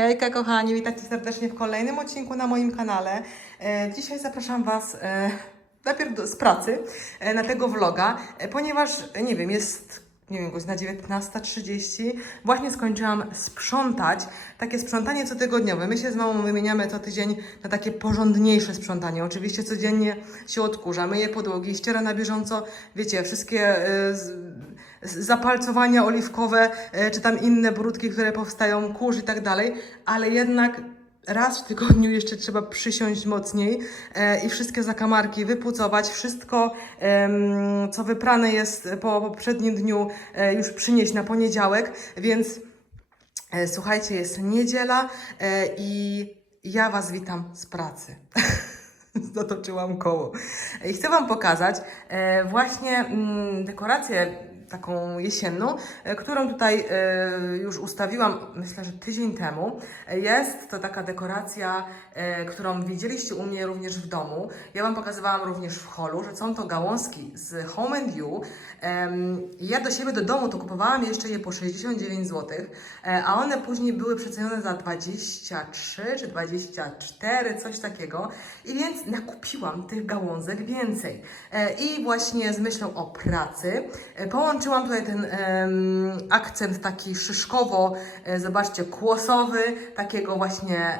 Hejka kochani, witajcie serdecznie w kolejnym odcinku na moim kanale. E, dzisiaj zapraszam Was e, najpierw z pracy e, na tego vloga, ponieważ, nie wiem, jest, nie wiem, godzina 19.30. Właśnie skończyłam sprzątać. Takie sprzątanie cotygodniowe. My się z mamą wymieniamy co tydzień na takie porządniejsze sprzątanie. Oczywiście codziennie się odkurza, myję podłogi, ściera na bieżąco, wiecie, wszystkie... z- zapalcowania oliwkowe, e, czy tam inne brudki, które powstają, kurz i tak dalej, ale jednak raz w tygodniu jeszcze trzeba przysiąść mocniej e, i wszystkie zakamarki wypucować, wszystko, co wyprane jest po poprzednim dniu, e, już przynieść na poniedziałek, więc słuchajcie, jest niedziela i ja Was witam z pracy. Zatoczyłam koło. I chcę Wam pokazać właśnie mm, dekorację taką jesienną, e, którą tutaj e, już ustawiłam, myślę, że tydzień temu. Jest to taka dekoracja, e, którą widzieliście u mnie również w domu. Ja Wam pokazywałam również w holu, że są to gałązki z Home and You. Ja do siebie do domu to kupowałam jeszcze je po 69 zł, a one później były przecenione za 23 czy 24, coś takiego. I więc nakupiłam tych gałązek więcej. I właśnie z myślą o pracy e, połączyłam tutaj ten akcent taki szyszkowo, e, zobaczcie, kłosowy, takiego właśnie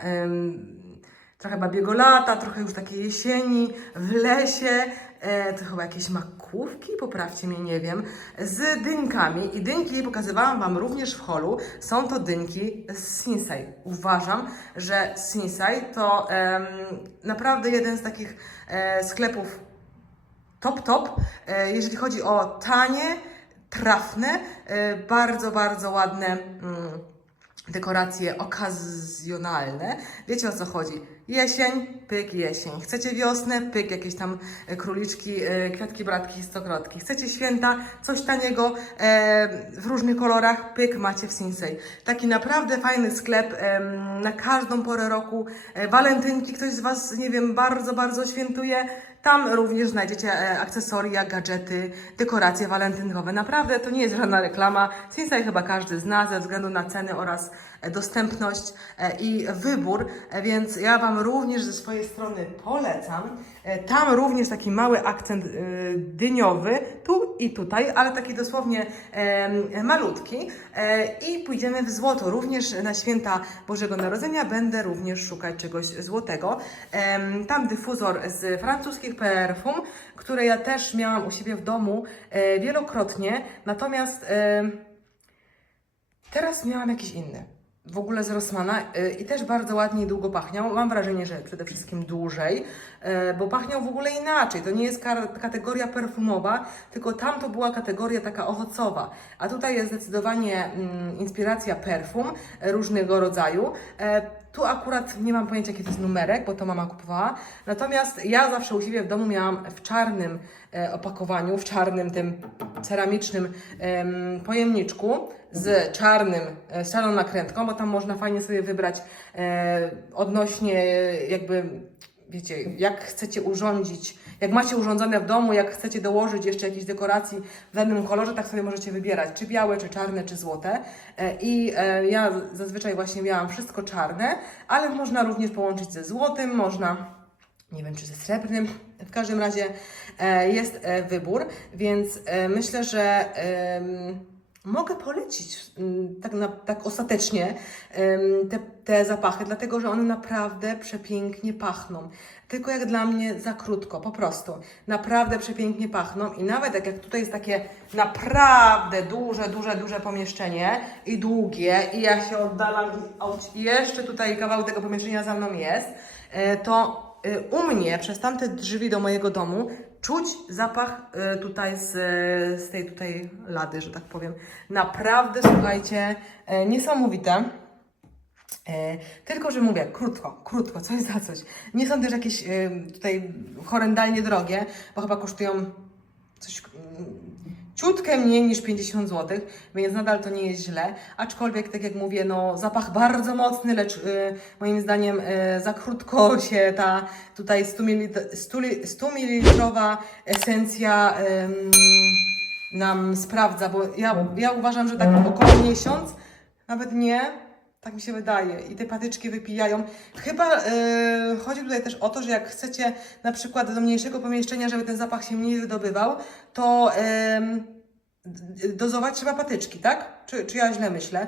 trochę babiego lata, trochę już takiej jesieni, w lesie, e, to chyba jakieś makówki, poprawcie mnie, nie wiem, z dynkami. I dynki pokazywałam Wam również w holu. Są to dynki z Sinsei. Uważam, że Sinsei to naprawdę jeden z takich e, sklepów top, top, e, jeżeli chodzi o tanie, trafne, e, bardzo, bardzo ładne mm, dekoracje okazjonalne. Wiecie o co chodzi? Jesień, pyk jesień. Chcecie wiosnę, pyk jakieś tam e, króliczki, e, kwiatki, bratki, stokrotki. Chcecie święta, coś taniego e, w różnych kolorach, pyk macie w Sinsei. Taki naprawdę fajny sklep na każdą porę roku. Walentynki, ktoś z Was, nie wiem, bardzo, bardzo świętuje. Tam również znajdziecie akcesoria, gadżety, dekoracje walentynkowe. Naprawdę to nie jest żadna reklama. Sinsei chyba każdy zna ze względu na ceny oraz dostępność i wybór, więc ja Wam również ze swojej strony polecam. E, Tam również taki mały akcent e, dyniowy, tu i tutaj, ale taki dosłownie malutki. E, I pójdziemy w złoto. Również na święta Bożego Narodzenia będę również szukać czegoś złotego. Tam dyfuzor z francuskich perfum, które ja też miałam u siebie w domu wielokrotnie, natomiast teraz miałam jakiś inny. W ogóle z Rossmana y, i też bardzo ładnie i długo pachniał. Mam wrażenie, że przede wszystkim dłużej, bo pachniał w ogóle inaczej. To nie jest kategoria perfumowa, tylko tam to była kategoria taka owocowa. A tutaj jest zdecydowanie mm, inspiracja perfum y, różnego rodzaju. E, Tu akurat nie mam pojęcia, jaki to jest numerek, bo to mama kupowała. Natomiast ja zawsze u siebie w domu miałam w czarnym e, opakowaniu, w czarnym tym ceramicznym em, pojemniczku z czarnym, e, z czarną nakrętką, bo tam można fajnie sobie wybrać e, odnośnie e, jakby, wiecie, jak chcecie urządzić, jak macie urządzone w domu, jak chcecie dołożyć jeszcze jakiejś dekoracji w danym kolorze, tak sobie możecie wybierać, czy białe, czy czarne, czy złote. E, I e, ja zazwyczaj właśnie miałam wszystko czarne, ale można również połączyć ze złotym, można nie wiem czy ze srebrnym. W każdym razie e, jest wybór, więc myślę, że mogę polecić mm, tak, na, tak ostatecznie te, te zapachy, dlatego że one naprawdę przepięknie pachną. Tylko jak dla mnie za krótko, po prostu. Naprawdę przepięknie pachną i nawet jak, tutaj jest takie naprawdę duże, duże, duże pomieszczenie i długie i ja się oddalam i jeszcze tutaj kawał tego pomieszczenia za mną jest, e, to u mnie przez tamte drzwi do mojego domu czuć zapach y, tutaj z, z tej tutaj lady, że tak powiem. Naprawdę, słuchajcie, e, niesamowite. Tylko, że mówię, krótko, krótko, coś za coś. Nie są też jakieś tutaj horrendalnie drogie, bo chyba kosztują coś mm, ciutkę mniej niż 50 zł, więc nadal to nie jest źle. Aczkolwiek, tak jak mówię, no zapach bardzo mocny, lecz y, moim zdaniem y, za krótko się ta tutaj 100 ml, 100, li- 100 ml esencja ym, nam sprawdza, bo ja, ja uważam, że tak około miesiąc, nawet nie, Tak mi się wydaje. I te patyczki wypijają. Chyba e, chodzi tutaj też o to, że jak chcecie na przykład do mniejszego pomieszczenia, żeby ten zapach się mniej wydobywał, to d- dozować trzeba patyczki, tak? Czy, czy ja źle myślę?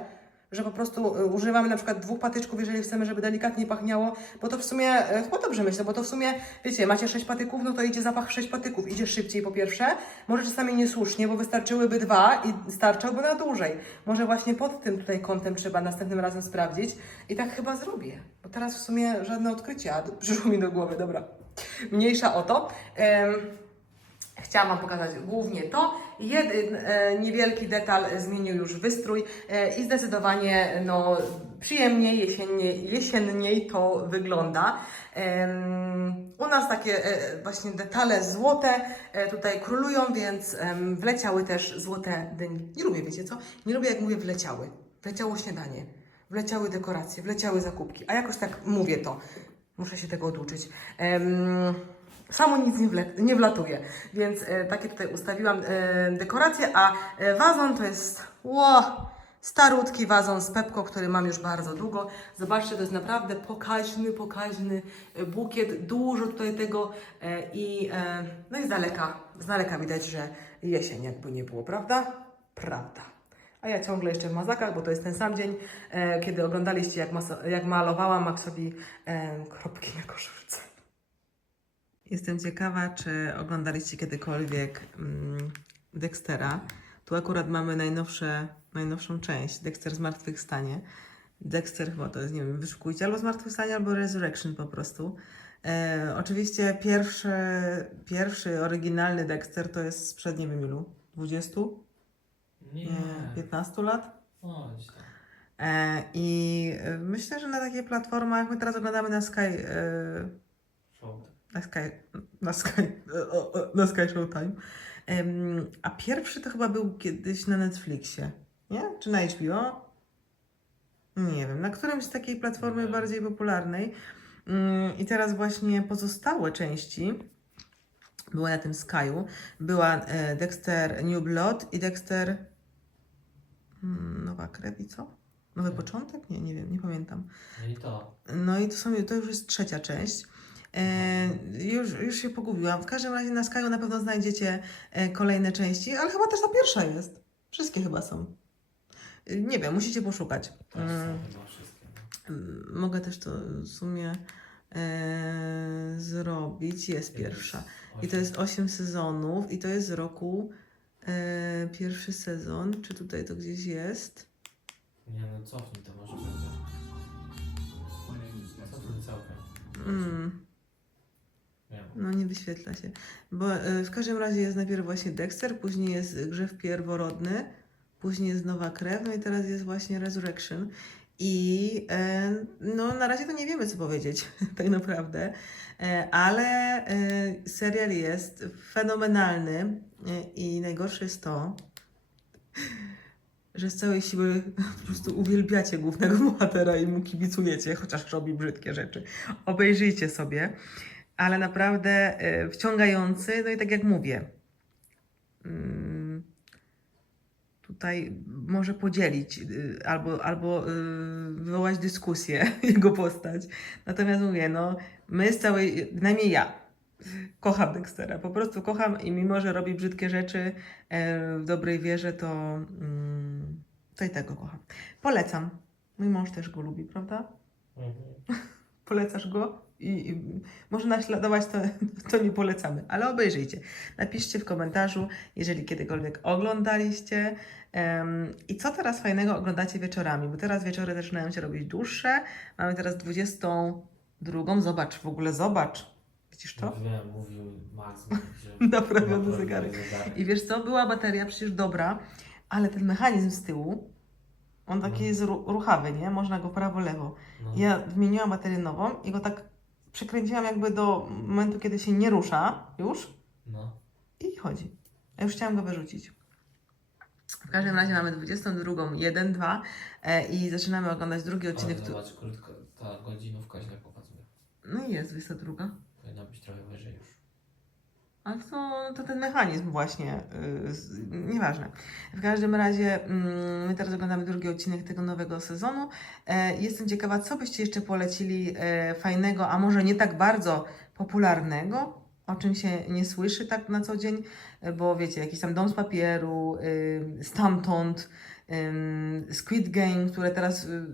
Że po prostu e, używamy na przykład dwóch patyczków, jeżeli chcemy, żeby delikatnie pachniało, bo to w sumie, e, chyba dobrze myślę, bo to w sumie, wiecie, macie sześć patyków, no to idzie zapach sześć patyków, idzie szybciej po pierwsze, może czasami niesłusznie, bo wystarczyłyby dwa i starczałby na dłużej. Może właśnie pod tym tutaj kątem trzeba następnym razem sprawdzić i tak chyba zrobię, bo teraz w sumie żadne odkrycia przyszło mi do głowy, dobra. Mniejsza o to. Em, Chciałam Wam pokazać głównie to. Jeden e, niewielki detal zmienił już wystrój e, i zdecydowanie no, przyjemniej, jesiennie, jesienniej to wygląda. U nas takie e, właśnie detale złote e, tutaj królują, więc em, wleciały też złote dyni. Nie lubię, wiecie co? Nie lubię jak mówię wleciały. Wleciało śniadanie, wleciały dekoracje, wleciały zakupki, a jakoś tak mówię to. Muszę się tego oduczyć. Em, Samo nic nie, nie wlatuje, więc e, takie tutaj ustawiłam e, dekoracje, a e, wazon to jest ło, starutki wazon z Pepko, który mam już bardzo długo. Zobaczcie, to jest naprawdę pokaźny, pokaźny bukiet, dużo tutaj tego i no i z daleka, z daleka widać, że jesień jakby nie było, prawda? Prawda. A ja ciągle jeszcze w mazakach, bo to jest ten sam dzień, kiedy oglądaliście, jak, jak malowałam Maxowi kropki na koszulce. Jestem ciekawa, czy oglądaliście kiedykolwiek mm, Dextera. Tu akurat mamy najnowsze, najnowszą część, Dexter Zmartwychwstanie. Dexter chyba to jest, nie wiem, wyszukujcie albo Zmartwychwstanie, albo Resurrection po prostu. E, oczywiście pierwszy, pierwszy oryginalny Dexter to jest sprzed nie wiem ilu, 20? Nie. Nie, 15 lat? E, I e, myślę, że na takich platformach, my teraz oglądamy na Sky, e. na Sky, na Sky, na Sky Showtime. A pierwszy to chyba był kiedyś na Netflixie, nie? Czy na HBO? Nie wiem, na którymś z takiej platformy bardziej popularnej. Mm, I teraz właśnie pozostałe części były na tym Sky'u. Była e, Dexter New Blood i Dexter mm, Nowa Krew i co? Nowy początek? Nie, nie wiem, nie pamiętam. No i to. No i to, są, to już jest trzecia część. E, już, już się pogubiłam. W każdym razie na Sky'u na pewno znajdziecie e, kolejne części, ale chyba też ta pierwsza jest. Wszystkie chyba są. E, Nie wiem, musicie poszukać. Też są Mm, chyba wszystkie. No. mm, mogę też to w sumie e, zrobić. Jest pierwsza. I to jest 8 sezonów i to jest z roku e, pierwszy sezon. Czy tutaj to gdzieś jest? Nie no, cofnij to może będzie. Cofnij całkiem. Mm. Ma. No nie wyświetla się. Bo e, w każdym razie jest najpierw właśnie Dexter, później jest Grzew Pierworodny, później jest Nowa Krew, no i teraz jest właśnie Resurrection. I e, no na razie to nie wiemy co powiedzieć tak naprawdę, e, ale serial jest fenomenalny i najgorsze jest to, że z całej siły po prostu uwielbiacie głównego bohatera i mu kibicujecie, chociaż robi brzydkie rzeczy. Obejrzyjcie sobie ale naprawdę e, wciągający. No i tak jak mówię, mm, tutaj może podzielić y, albo, albo y, wywołać dyskusję jego postać. Natomiast mówię, no my z całej, bynajmniej ja, kocham Dextera, po prostu kocham i mimo, że robi brzydkie rzeczy w dobrej wierze, to, mm, to i tego kocham. Polecam. Mój mąż też go lubi, prawda? Mhm. polecasz go i, i może naśladować, to, to nie polecamy, ale obejrzyjcie. Napiszcie w komentarzu, jeżeli kiedykolwiek oglądaliście. Em, I co teraz fajnego oglądacie wieczorami, bo teraz wieczory zaczynają się robić dłuższe. Mamy teraz 22. Zobacz, w ogóle zobacz. Widzisz to? Wiem, mówił Max, Naprawiony zegarek. zegarek. I wiesz co, była bateria przecież dobra, ale ten mechanizm z tyłu, on taki No. jest ru- ruchawy, nie? Można go prawo-lewo. No. Ja wymieniłam baterię nową i go tak przykręciłam jakby do momentu, kiedy się nie rusza już no. i chodzi. Ja już chciałam go wyrzucić. W każdym razie mamy 22, 1, 2 e, i zaczynamy oglądać drugi Ale odcinek. Tu... zobacz, krótko, ta godzinówka źle pokazuje. No i jest 22. Powinna być trochę wyżej już. A to, to ten mechanizm właśnie, yy, nieważne. W każdym razie mm, my teraz oglądamy drugi odcinek tego nowego sezonu. E, jestem ciekawa, co byście jeszcze polecili e, fajnego, a może nie tak bardzo popularnego, o czym się nie słyszy tak na co dzień, bo wiecie, jakiś tam Dom z Papieru, y, Stamtąd, Squid Game, które teraz y,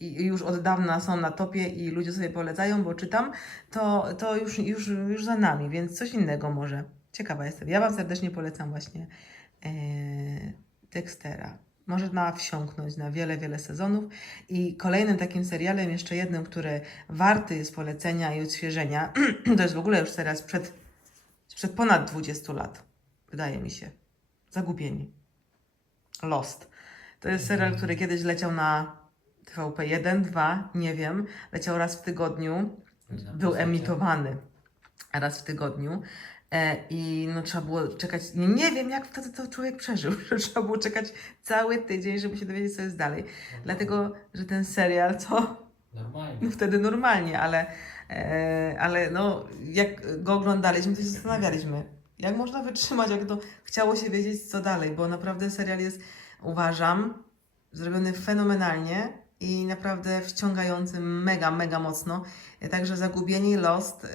już od dawna są na topie i ludzie sobie polecają, bo czytam, to, to już, już, już za nami, więc coś innego może. Ciekawa jestem. Ja Wam serdecznie polecam właśnie e, Dextera. Można wsiąknąć na wiele, wiele sezonów. I kolejnym takim serialem, jeszcze jednym, który warty jest polecenia i odświeżenia, to jest w ogóle już serial sprzed, sprzed ponad 20 lat, wydaje mi się. Zagubieni. Lost. To jest serial, który kiedyś leciał na TVP 1, 2, nie wiem. Leciał raz w tygodniu był emitowany raz w tygodniu. E, I no, trzeba było czekać. Nie, nie wiem, jak wtedy to człowiek przeżył, że trzeba było czekać cały tydzień, żeby się dowiedzieć, co jest dalej. Dlatego, że ten serial to Normalnie. no, wtedy normalnie, ale, e, ale no, jak go oglądaliśmy, to się zastanawialiśmy, jak można wytrzymać, jak to chciało się wiedzieć, co dalej, bo naprawdę serial jest, uważam, zrobiony fenomenalnie i naprawdę wciągający mega, mega mocno. Także Zagubieni Lost, y,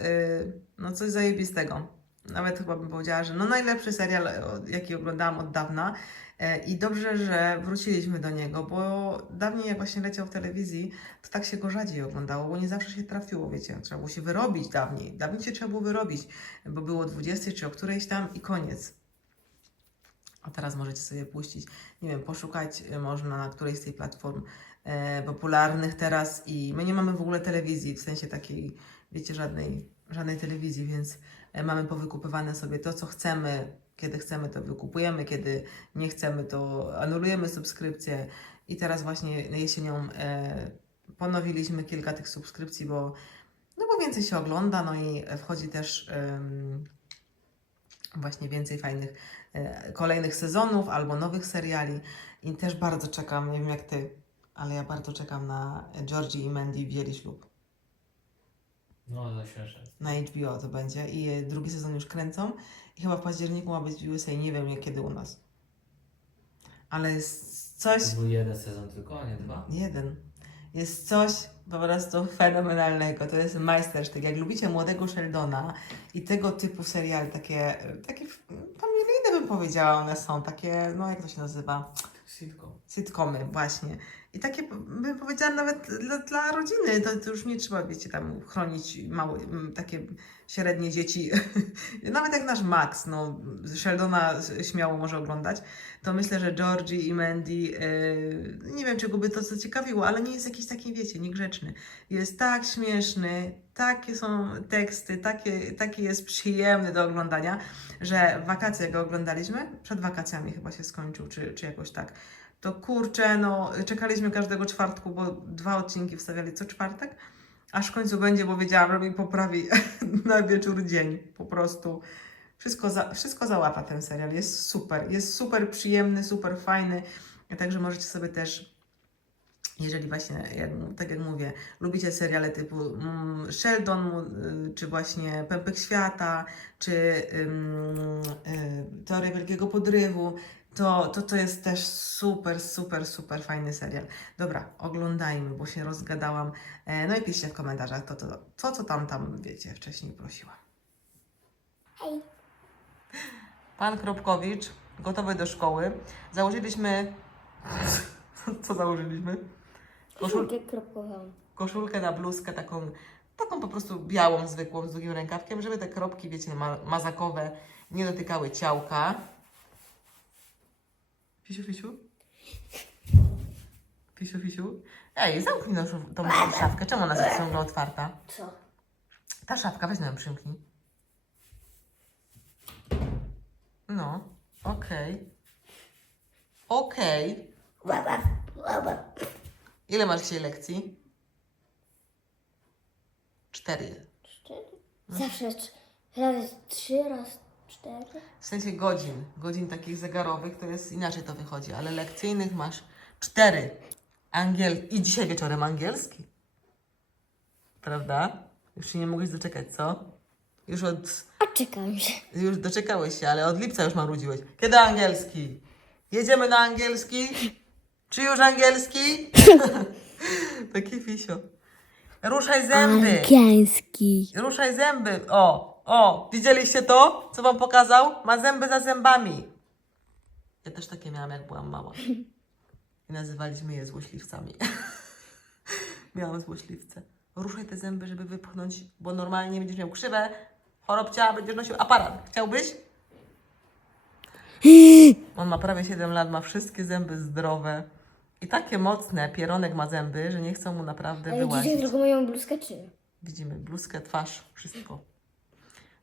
no coś zajebistego. Nawet chyba bym powiedziała, że no najlepszy serial, jaki oglądałam od dawna. E, I dobrze, że wróciliśmy do niego, bo dawniej jak właśnie leciał w telewizji, to tak się go rzadziej oglądało, bo nie zawsze się trafiło, wiecie, trzeba było się wyrobić dawniej. Dawniej się trzeba było wyrobić, bo było 20 czy o którejś tam i koniec. A teraz możecie sobie puścić, nie wiem, poszukać e, można na którejś z tej platform e, popularnych teraz i my nie mamy w ogóle telewizji, w sensie takiej, wiecie, żadnej, żadnej telewizji, więc e, mamy powykupywane sobie to, co chcemy, kiedy chcemy to wykupujemy, kiedy nie chcemy to anulujemy subskrypcję. I teraz właśnie jesienią e, ponowiliśmy kilka tych subskrypcji, bo no bo więcej się ogląda, no i wchodzi też em, właśnie więcej fajnych e, kolejnych sezonów albo nowych seriali i też bardzo czekam, nie wiem jak Ty, ale ja bardzo czekam na Georgie i Mandy wzięli ślub. No, ale świeże. Na HBO to będzie i e, drugi sezon już kręcą i chyba w październiku ma być w USA, nie wiem jak kiedy u nas. Ale jest coś, To był jeden sezon tylko, a nie dwa. jeden, jest coś po prostu fenomenalnego. To jest majstersztyk. Jak lubicie młodego Sheldona i tego typu seriale, takie, takie familijne bym powiedziała, one są takie, no jak to się nazywa? Sitcom. sitcomy właśnie. I takie bym powiedziała nawet dla, dla rodziny, to, to już nie trzeba, wiecie, tam chronić małe, takie średnie dzieci. nawet jak nasz Max, no Sheldona śmiało może oglądać, to myślę, że Georgie i Mandy, yy, nie wiem czego by to zaciekawiło, ale nie jest jakiś taki, wiecie, niegrzeczny. Jest tak śmieszny, takie są teksty, takie, taki jest przyjemny do oglądania, że wakacje go oglądaliśmy, przed wakacjami chyba się skończył, czy, czy jakoś tak. To kurczę, no czekaliśmy każdego czwartku, bo dwa odcinki wstawiali co czwartek, aż w końcu będzie, bo wiedziałam, że mi poprawi na wieczór dzień. Po prostu wszystko, za, wszystko załata ten serial. Jest super, jest super przyjemny, super fajny. Także możecie sobie też jeżeli właśnie, jak, tak jak mówię, lubicie seriale typu mm, Sheldon, y, czy właśnie Pępek Świata, czy ym, y, Teoria Wielkiego Podrywu, to, to to jest też super, super, super fajny serial. Dobra, oglądajmy, bo się rozgadałam. E, no i piszcie w komentarzach to, to, to, co tam, tam, wiecie, wcześniej prosiłam. Hej. Pan Kropkowicz, gotowy do szkoły. Założyliśmy... Co założyliśmy? Koszul... Koszulkę kropkowałam. koszulkę na bluzkę taką, taką po prostu białą, zwykłą, z długim rękawkiem, żeby te kropki, wiecie, ma mazakowe nie dotykały ciałka. Fisiu, fisiu? Fisiu, fisiu? Ej, zamknij naszą, tą szafkę. Czemu ona jest ciągle otwarta? Co? Ta szafka, weź ją przymknij. No, okej. Okej. Ile masz dzisiaj lekcji? Cztery. Cztery? Zawsze raz trzy, raz cztery. W sensie godzin, godzin takich zegarowych to jest inaczej to wychodzi, ale lekcyjnych masz cztery. Angiel i dzisiaj wieczorem angielski. Prawda? Już się nie mogłeś doczekać, co? Już od A Czekam się. Już doczekałeś się, ale od lipca już marudziłeś. Kiedy angielski? Jedziemy na angielski? Czy już angielski? Taki fisio. Ruszaj zęby. Angielski. Ruszaj zęby. O, o, widzieliście to? Co wam pokazał? Ma zęby za zębami. Ja też takie miałam, jak byłam mała. I nazywaliśmy je złośliwcami. miałam złośliwce. Ruszaj te zęby, żeby wypchnąć, bo normalnie będziesz miał krzywe, chorobcia, będziesz nosił aparat. Chciałbyś? On ma prawie 7 lat, ma wszystkie zęby zdrowe. I takie mocne, pieronek ma zęby, że nie chcą mu naprawdę Ale wyłazić. dzisiaj tylko moją bluzkę czy? Widzimy bluzkę, twarz, wszystko.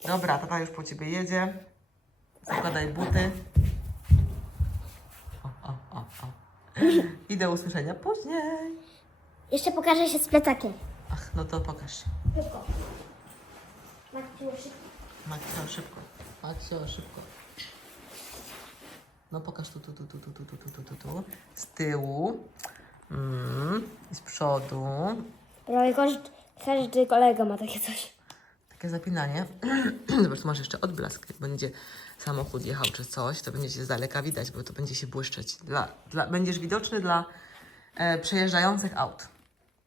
Dobra, tata już po ciebie jedzie. Zakładaj buty. O, o, o, o. I do usłyszenia później. Jeszcze pokażę się z plecakiem. Ach, no to pokaż. Szybko. Maksiu, szybko. Maksio, szybko. Maksio, szybko. No pokaż tu, tu, tu, tu, tu, tu, tu, tu, tu, tu, tu. Z tyłu. Mm. I z przodu. Prawie każdy, każdy kolega ma takie coś. Takie zapinanie. Zobacz, tu masz jeszcze odblask. Jak będzie samochód jechał czy coś, to będzie się z daleka widać, bo to będzie się błyszczeć. Dla, dla, będziesz widoczny dla e, przejeżdżających aut.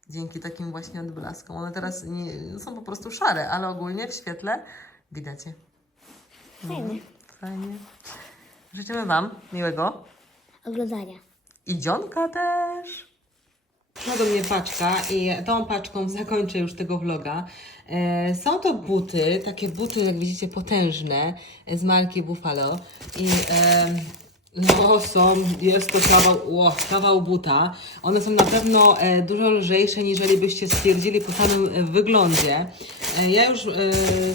Dzięki takim właśnie odblaskom. One teraz nie, no są po prostu szare, ale ogólnie w świetle widać je. Fajne. Fajnie. Życzymy Wam miłego Oglądania. i dzionka też. No do mnie paczka i tą paczką zakończę już tego vloga. E, są to buty, takie buty jak widzicie potężne z marki Buffalo i e, no są, jest to kawał, o, kawał buta. One są na pewno e, dużo lżejsze niżeli byście stwierdzili po samym e, wyglądzie. E, ja już e,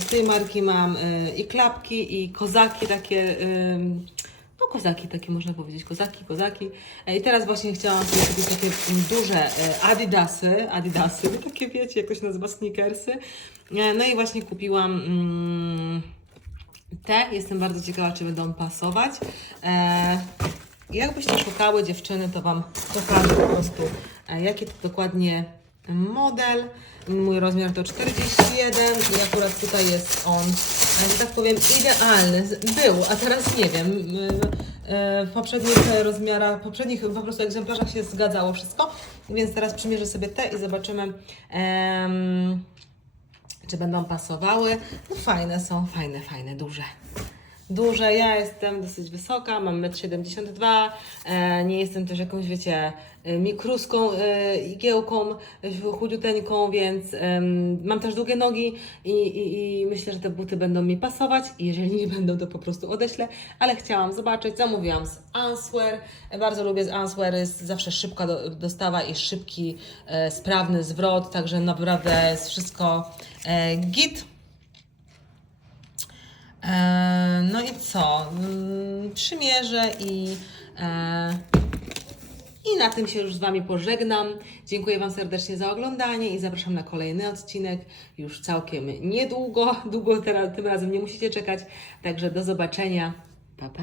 z tej marki mam e, i klapki i kozaki takie e, kozaki takie można powiedzieć, kozaki, kozaki. E, I teraz właśnie chciałam sobie kupić takie mm, duże e, adidasy, adidasy, takie wiecie, jak to nazywa, sneakersy. E, No i właśnie kupiłam mm, te, jestem bardzo ciekawa, czy będą pasować. Jakbyście szukały dziewczyny, to Wam pokażę po prostu, e, jaki to dokładnie model. Mój rozmiar to 41 i akurat tutaj jest on, że tak powiem, idealny. Był, a teraz nie wiem. E, W poprzednich rozmiarach, poprzednich po prostu egzemplarzach się zgadzało wszystko, więc teraz przymierzę sobie te i zobaczymy. czy będą pasowały. No fajne są, fajne, fajne, duże. Duże, ja jestem dosyć wysoka, mam 1,72 m, e, nie jestem też jakąś, wiecie, e, mikruską e, igiełką, chudziuteńką, więc mam też długie nogi i, i, i myślę, że te buty będą mi pasować. Jeżeli nie będą, to po prostu odeślę, ale chciałam zobaczyć, zamówiłam z Answear, E, bardzo lubię z Answear, jest zawsze szybka do, dostawa i szybki, sprawny zwrot, także naprawdę jest wszystko git. E, no i co? Mm, Przymierzę i, e, i na tym się już z Wami pożegnam. Dziękuję Wam serdecznie za oglądanie i zapraszam na kolejny odcinek już całkiem niedługo. Długo teraz, tym razem nie musicie czekać. Także do zobaczenia. Pa, pa!